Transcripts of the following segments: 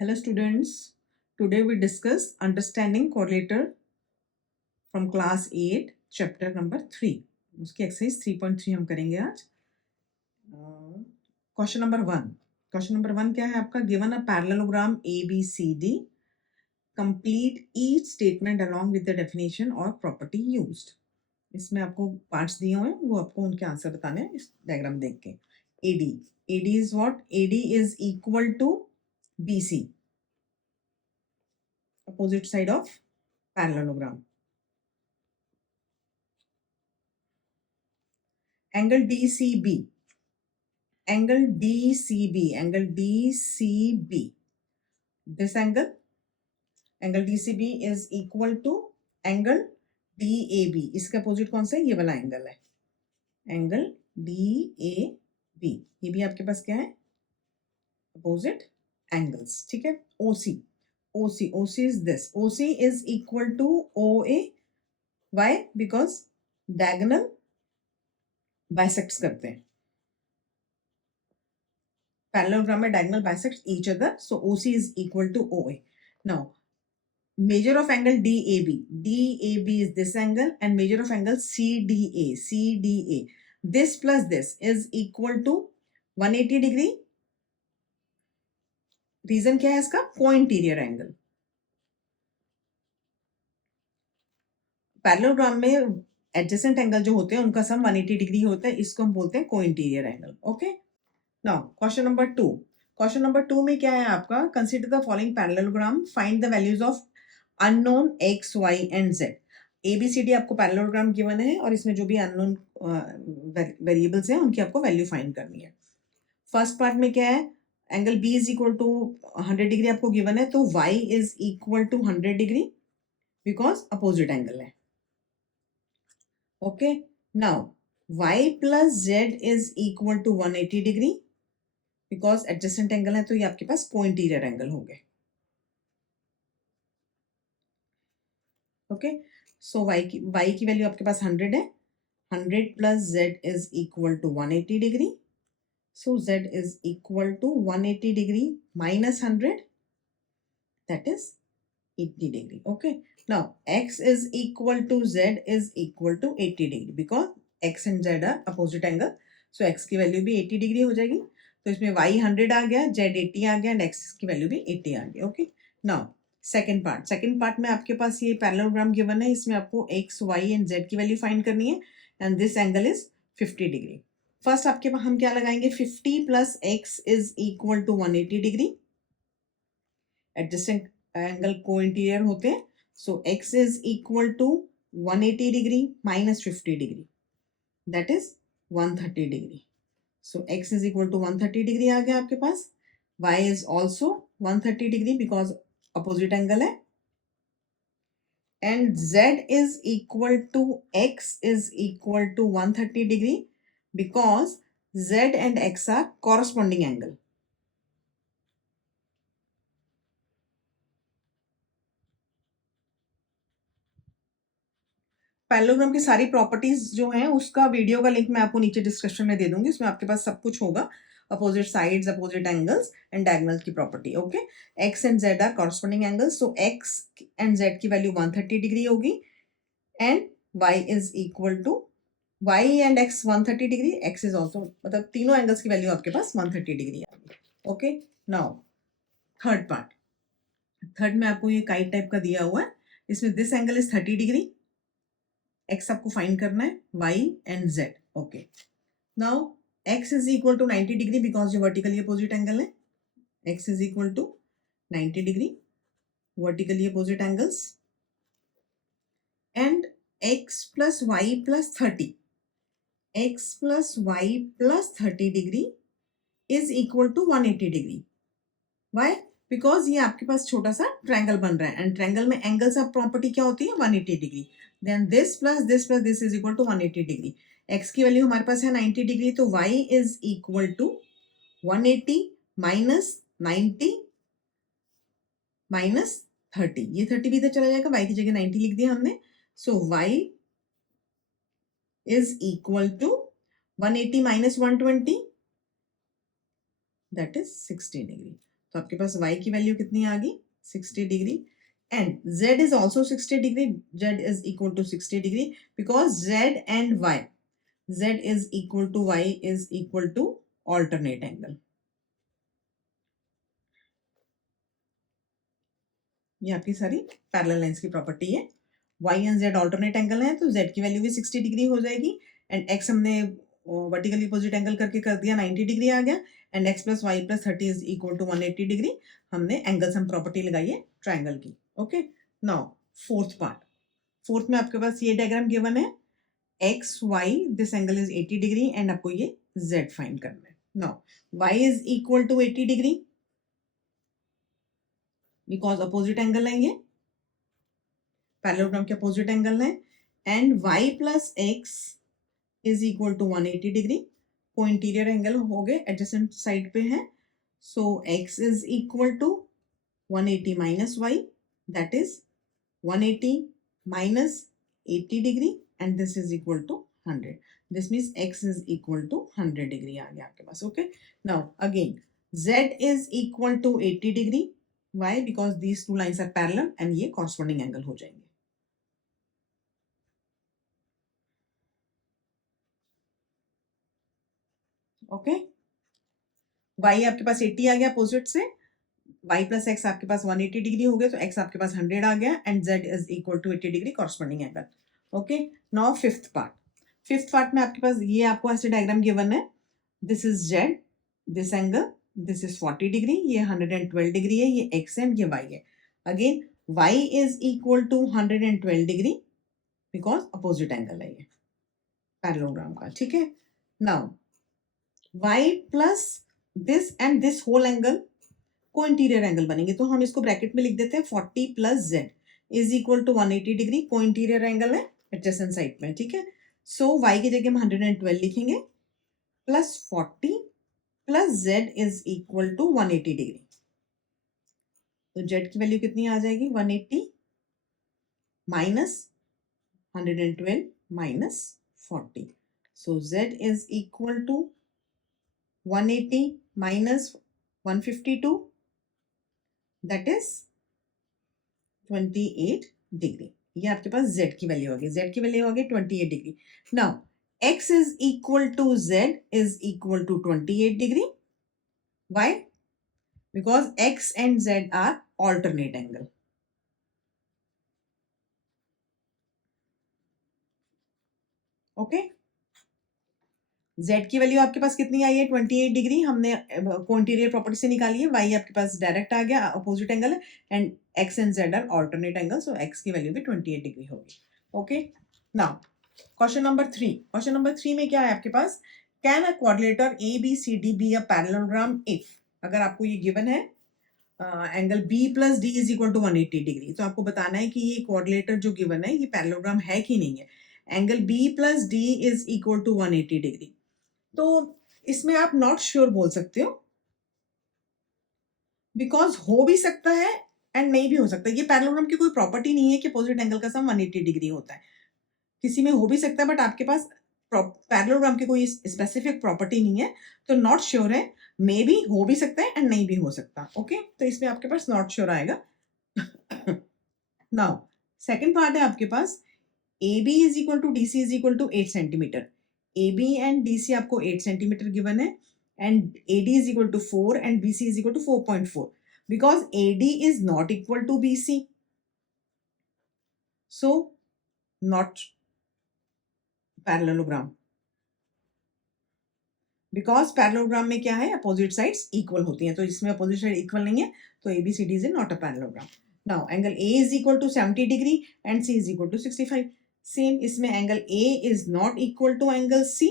Hello students, today we discuss understanding correlator from class 8 chapter number 3. उसकी exercise 3.3 हम करेंगे आज. Question number 1. Question number 1 क्या है आपका? Given a parallelogram ABCD, complete each statement along with the definition or property used. इसमें आपको parts दिए हुए हैं, वो आपको उनके आंसर बताने हैं इस डायग्राम देख के. AD is what? AD is equal to BC, opposite side of parallelogram. Angle DCB, angle DCB, angle DCB. This angle DCB is equal to angle DAB. इसका अपोजिट कौन सा है? ये वाला एंगल है, एंगल DAB. ये भी आपके पास क्या है? Opposite angles. ठीक है. OC is this. OC is equal to OA. Why? Because diagonal bisects करते हैं. Parallelogram में diagonal bisects each other, so OC is equal to OA. Now, measure of angle DAB. DAB is this angle and measure of angle CDA. CDA. This plus this is equal to 180 degree. Reason क्या है इसका? Co-interior angle. Parallelogram में adjacent angle जो होते हैं उनका सम 180 degree होता है, इसको हम बोलते हैं co-interior angle. Okay? Now, question number 2. Question number 2 में क्या है आपका? Consider the following parallelogram. Find the values of unknown x, y and z. ABCD आपको पैरेललोग्राम गिवन है और इसमें जो भी अननोन वेरिएबल्स हैं उनकी आपको वैल्यू फाइंड करनी है. फर्स्ट पार्ट में क्या है? Angle B is equal to 100 degree आपको गिवन है, तो y is equal to 100 degree because opposite angle है. Okay. Now y plus z is equal to 180 degree because adjacent angle है, तो ये आपके पास को-इंटीरियर एंगल हो गए. ओके. सो y की वैल्यू आपके पास 100 है. 100 plus z is equal to 180 degree. So z is equal to 180 degree minus 100, that is 80 degree. Okay. Now x is equal to z is equal to 80 degree because x and z are opposite angle, so x की value भी 80 degree हो जाएगी. तो इसमें y 100 आ गया, z 80 आ गया and x की वैल्यू भी 80 आ गई. ओके. नाउ सेकेंड पार्ट में आपके पास ये पैरेललोग्राम गिवन है, इसमें आपको x, y एंड z की वैल्यू फाइंड करनी है and this angle is 50 degree. First आपके पास हम क्या लगाएंगे? 50 plus x is equal to 180 degree. Adjacent angle co interior होते हैं, so x is equal to 180 degree minus 50 degree, that is 130 degree. So x is equal to 130 degree आ गया आपके पास. y is also 130 degree because opposite angle है and z is equal to x is equal to 130 degree because z and x are corresponding angle. Parallelogram की सारी properties जो हैं उसका वीडियो का लिंक मैं आपको नीचे डिस्क्रिप्शन में दे दूंगी, उसमें आपके पास सब कुछ होगा. Opposite sides, opposite angles and diagonal की property. Okay. x and z are corresponding angles, so x and z की वैल्यू 130 डिग्री होगी and y is equal to y and x 130 degree, x is also, मतलब तीनों angles की value आपके पास 130 degree आ गई. Okay. Now third part. Third में आपको ये काइट टाइप का दिया हुआ है, इसमें this angle is 30 degree. x आपको फाइंड करना है, y and z. Okay. Now x is equal to 90 degree because ये वर्टिकली अपोजिट एंगल है. x is equal to 90 degree, vertically opposite angles and x plus y plus 30. x plus y plus 30 degree is equal to 180 degree. Why? Because ये आपके पास छोटा सा triangle बन रहा है एंड ट्रायंगल में एंगल्स ऑफ प्रॉपर्टी क्या होती है? 180 degree. Then this plus this is equal to 180 degree. x की वैल्यू हमारे पास है 90 डिग्री, तो y is equal to 180 minus 90 minus 30. ये 30 भी इधर चला जाएगा, y की जगह 90 लिख दिया हमने. So y is equal to 180 minus 120, that is 60 degree. तो आपके पास y की वैल्यू कितनी आ गई 60 degree and z is also 60 degree. Z is equal to 60 degree because z and y, z is equal to y is equal to alternate angle. ये आपकी सारी parallel lines की प्रॉपर्टी है. y and z alternate angle है तो z की value भी 60 degree हो जाएगी एंड x हमने वर्टिकली अपोजिट एंगल करके कर दिया 90 डिग्री आ गया and x plus y plus 30 is equal to 180 degree. हमने एंगल सम प्रॉपर्टी लगाई है ट्राइंगल की. Okay, now fourth part. Fourth में आपके पास ये डायग्राम गिवन है x y, this angle is 80 degree and आपको ये z फाइंड करना है. Now y is equal to 80 degree because opposite angle है, ये पैरेललोग्राम के अपोजिट एंगल है and y plus x is equal to 180 degree. को इंटीरियर एंगल हो गए, एडजेसेंट साइड पे है. So x is equal to 180 minus y, that is 180 minus 80 degree and this is equal to 100. This means x is equal to 100 degree आ गया आपके पास. Okay, now again z is equal to 80 degree. Why? Because these two lines are parallel and ये corresponding angle हो जाएंगे. Okay, y आपके पास 80 आ गया opposite से, y प्लस x आपके पास 180 डिग्री हो गया तो x आपके पास 100 आ गया and z is equal to 80 degree corresponding angle. Okay, now fifth part. Fifth part में आपके पास ये आपको ऐसे डायग्राम गिवन है. This is z, this angle, this is 40 degree, ये 112 डिग्री है, ये x एंड ये y है. Again y is equal to 112 degree because opposite angle है ये पैरेललोग्राम का. ठीक है, now y plus this and this whole angle co interior angle बनेंगे तो हम इसको ब्रैकेट में लिख देते हैं 40 plus z is equal to 180 degree. को इंटीरियर एंगल है एडजेसेंट साइड में. ठीक है, सो y की जगह हम 112 लिखेंगे plus 40 plus z is equal to 180 degree. तो z की वैल्यू कितनी आ जाएगी 180 minus 112 minus 40. So z is equal to 180 minus 152 that is 28 degree. ये आपके पास z की वैल्यू होगी. z की वैल्यू होगी 28 degree. Now x is equal to z is equal to 28 degree. Why? Because x and z are alternate angle. Okay? z की value आपके पास कितनी आई है 28 डिग्री. हमने कोइंटीरियर प्रॉपर्टी से निकाली है. y आपके पास डायरेक्ट आ गया, अपोजिट एंगल है and x and z are alternate angle. So x की वैल्यू भी 28 डिग्री होगी. Okay, now question number 3. Question number 3 में क्या है आपके पास, can a quadrilateral A B C D be a parallelogram if, अगर आपको ये गिवन है angle B plus D is equal to 180 degree तो आपको बताना है कि ये क्वाड्रिलेटर जो गिवन है ये पैरेललोग्राम है कि नहीं है. Angle B plus D is equal to 180 degree. तो इसमें आप नॉट श्योर बोल सकते हो बिकॉज हो भी सकता है एंड नहीं भी हो सकता. ये पैरेललोग्राम की कोई प्रॉपर्टी नहीं है कि अपोजिट एंगल का सम 180 डिग्री होता है. किसी में हो भी सकता है बट आपके पास पैरेललोग्राम की कोई स्पेसिफिक प्रॉपर्टी नहीं है तो नॉट श्योर है. मे बी हो भी सकता है एंड नहीं भी हो सकता. ओके, तो इसमें आपके पास नॉट श्योर आएगा. नाउ सेकंड पार्ट है आपके पास A B is equal to D C is equal to 8 centimetre. A B and D C आपको 8 सेंटीमीटर गिवन है and A D is equal to 4 and B C is equal to 4.4 because A D is not equal to B C. So not parallelogram because parallelogram में क्या है opposite sides equal होती हैं तो इसमें opposite side equal नहीं है तो ABCD is not a parallelogram. Now angle A is equal to 70 degree and C is equal to 65. Same इसमें angle A is not equal to angle C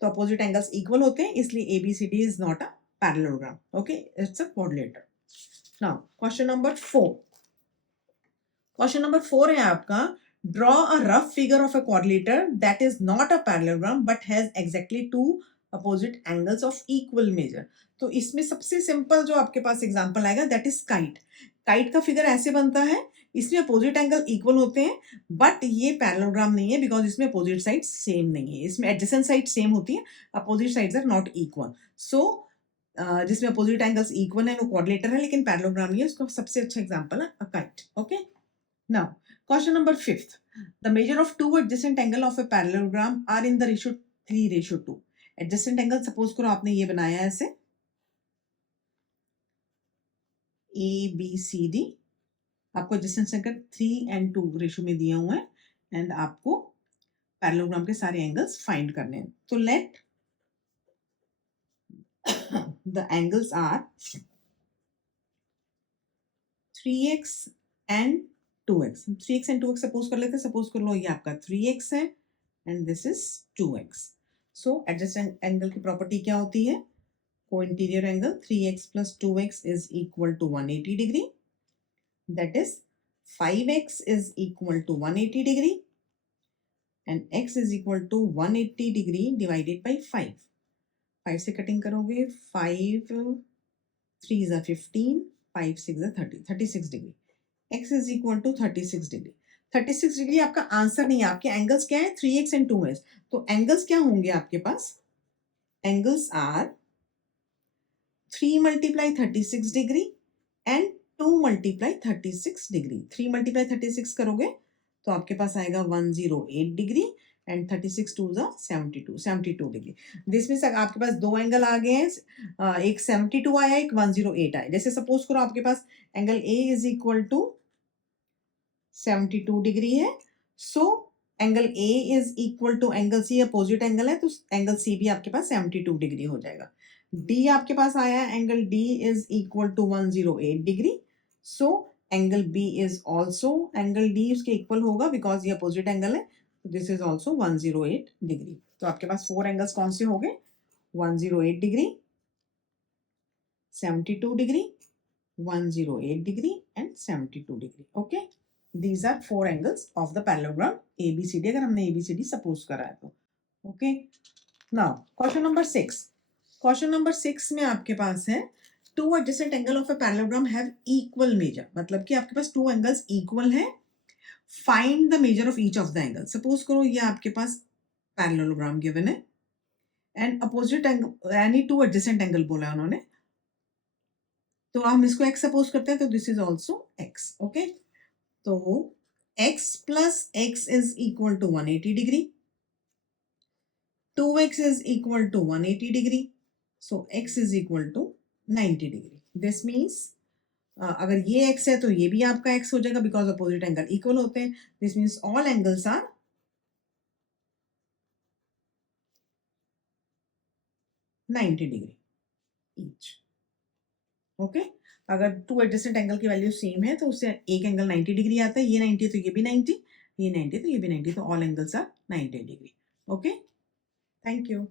तो opposite angles equal होते हैं इसलिए ABCD is not a parallelogram. Okay, it's a quadrilateral. Now question number 4. Question number 4 है आपका, draw a rough figure of a quadrilateral that is not a parallelogram but has exactly two opposite angles of equal measure. तो इसमें सबसे simple जो आपके पास example आएगा that is kite. Kite का figure ऐसे बनता है, इसमें अपोजिट एंगल इक्वल होते हैं बट ये पैरेललोग्राम नहीं है बिकॉज इसमें अपोजिट साइड सेम नहीं है. इसमें एडजेसेंट साइड सेम होती है, opposite sides are not equal. So जिसमें अपोजिट एंगल्स इक्वल है, वो क्वाड्रिलेटरल है, लेकिन पैरेललोग्राम नहीं है, उसका सबसे अच्छा एग्जांपल है a kite. Okay, now question number 5th. The measure of two adjacent angle of a parallelogram are in the ratio 3:2. Adjacent angle suppose करो आपने ये बनाया है ऐसे ABCD, आपको एडजेसेंट एंगल 3 and 2 रेशियो में दिया हुआ है, एंड आपको पैरेललोग्राम के सारे एंगल्स फाइंड करने हैं. तो let the angles are 3x and 2x. 3x and 2x suppose कर लेते हैं. सपोज कर लो ये आपका 3x है and this is 2x. So adjacent angle की प्रॉपर्टी क्या होती है? Co-interior angle 3x plus 2x is equal to 180 degree. That is 5x is equal to 180 degree and x is equal to 180 degree divided by 5. 5 से cutting करोगे 5 3s are 15, 5 6 are 30, 36 degree. x is equal to 36 degree. 36 degree आपका answer नहीं है. आपके angles क्या है? 3x and 2x. तो angles क्या होंगे आपके पास? Angles are 3 multiply 36 degree and 2 multiply 36 degree. 3 multiply 36 करोगे तो आपके पास आएगा 108 डिग्री एंड 36 2 जा 72 डिग्री. दिस मीन्स आपके पास दो एंगल आ गए हैं, एक 72 आया, एक 108 आया. जैसे सपोज करो आपके पास angle A is equal to 72 degree है, so angle A is equal to angle C opposite angle है, तो एंगल C भी आपके पास 72 डिग्री हो जाएगा. D आपके पास आया, angle D is equal to 108 degree, so angle B is also, angle D उसके इक्वल होगा बिकॉज ये अपोजिट एंगल है, दिस इज ऑल्सो 108 डिग्री. तो आपके पास 4 एंगल्स कौन से हो गए? 108 degree, 72 degree, 108 degree and 72 degree. Okay, these are 4 angles of the parallelogram ABCD, अगर हमने ABCD सपोज करा है तो. Okay, now question number 6. Question number 6 में आपके पास है to adjacent angle of a parallelogram have equal major. मतलब कि आपके पास टू एंगल्स इक्वल हैं, find the measure of each of the angle. Suppose करो ये आपके पास पैरेललोग्राम गिवन है एंड अपोजिट एंगल यानी टू एडजेसेंट एंगल बोला है उन्होंने, तो हम इसको x सपोज करते हैं, तो this is also x. Okay, तो x plus x is equal to 180 degree, 2x is equal to 180 degree, so x is equal to 90 degree. This means अगर ये x है तो ये भी आपका x हो जाएगा बिकॉज अपोजिट एंगल इक्वल होते हैं. This means all angles are 90 degree each. Okay, अगर टू एडजेसेंट एंगल की वैल्यू सेम है तो उससे एक एंगल 90 डिग्री आता है. ये 90 तो ये भी 90, ये 90 तो ये भी 90, तो all angles are 90 degree. Okay, thank you.